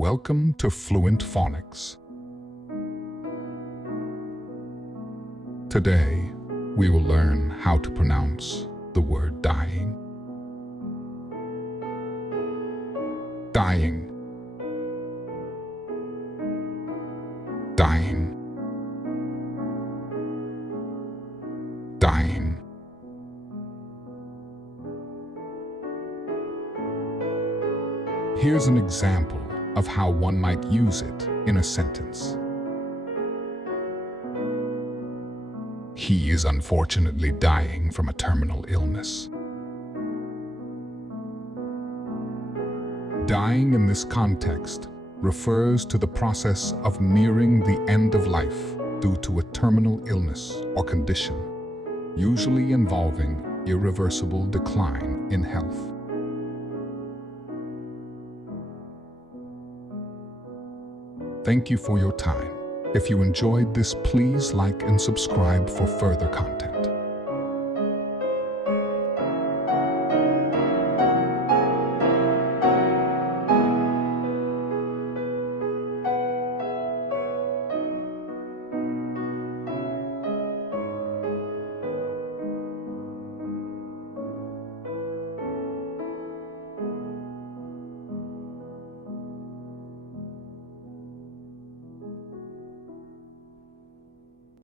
Welcome to Fluent Phonics. Today, we will learn how to pronounce the word dying. Dying. Dying. Dying. Here's an example of how one might use it in a sentence. He is unfortunately dying from a terminal illness. Dying in this context refers to the process of nearing the end of life due to a terminal illness or condition, usually involving irreversible decline in health. Thank you for your time. If you enjoyed this, please like and subscribe for further content.